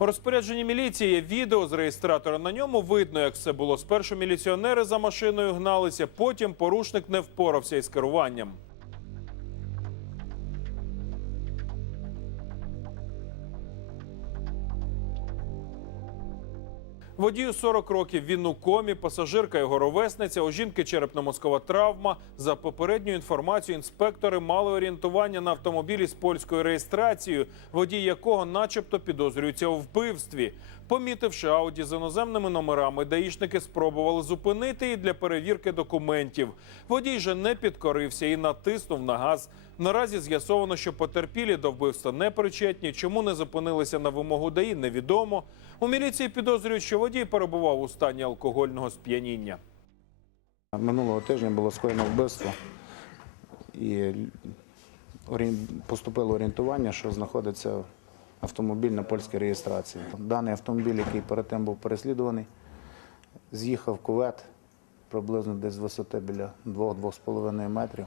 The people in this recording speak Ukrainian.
У розпорядженні міліції є відео з реєстратора. На ньому видно, як все було. Спершу міліціонери за машиною гналися, потім порушник не впорався із керуванням. Водію 40 років він у комі, пасажирка його ровесниця, у жінки черепно-мозкова травма. За попередньою інформацією, інспектори мали орієнтування на автомобілі з польською реєстрацією, водій якого, начебто, підозрюється у вбивстві. Помітивши ауді з іноземними номерами, даїшники спробували зупинити її для перевірки документів. Водій же не підкорився і натиснув на газ. Наразі з'ясовано, що потерпілі до вбивства не причетні. Чому не зупинилися на вимогу ДАІ, невідомо. У міліції підозрюють, що водій перебував у стані алкогольного сп'яніння. Минулого тижня було скоєно вбивство і поступило орієнтування, що знаходиться автомобіль на польській реєстрації. Даний автомобіль, який перед тим був переслідуваний, з'їхав кувет приблизно десь з висоти біля 2-2,5 метрів.